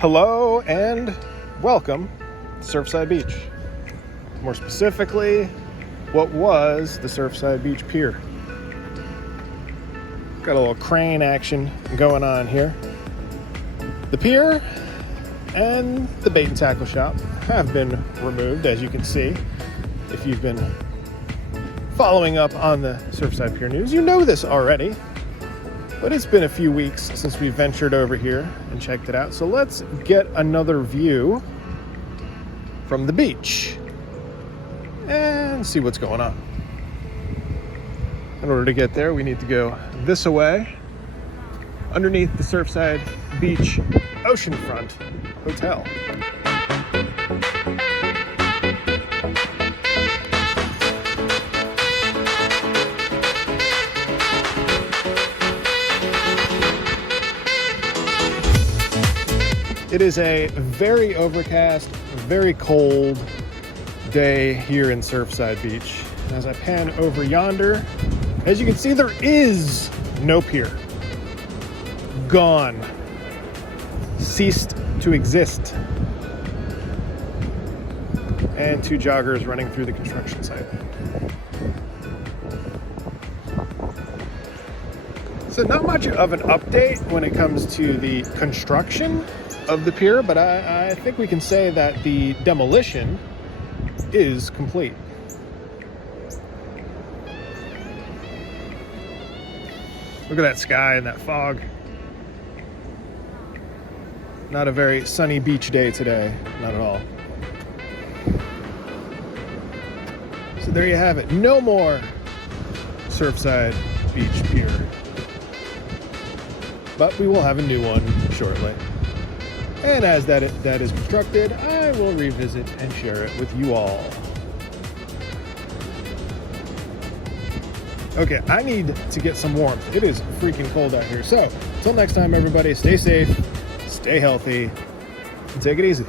Hello and welcome to Surfside Beach. More specifically, what was the Surfside Beach Pier. Got a little crane action going on here. The pier and the bait and tackle shop have been removed, as you can see. If you've been following up on the Surfside Pier news, you know this already. But it's been a few weeks since we ventured over here and checked it out. So let's get another view from the beach and see what's going on. In order to get there, we need to go this way, underneath the Surfside Beach Oceanfront Hotel. It is a very overcast, very cold day here in Surfside Beach. And as I pan over yonder, as you can see, there is no pier. Gone. Ceased to exist. And two joggers running through the construction site. So not much of an update when it comes to the construction of the pier, but I think we can say that the demolition is complete. Look at that sky and that fog. Not a very sunny beach day today, not at all. So there you have it. No more Surfside Beach Pier. But we will have a new one shortly. And as that is constructed, I will revisit and share it with you all. Okay, I need to get some warmth. It is freaking cold out here. So, until next time, everybody, stay safe, stay healthy, and take it easy.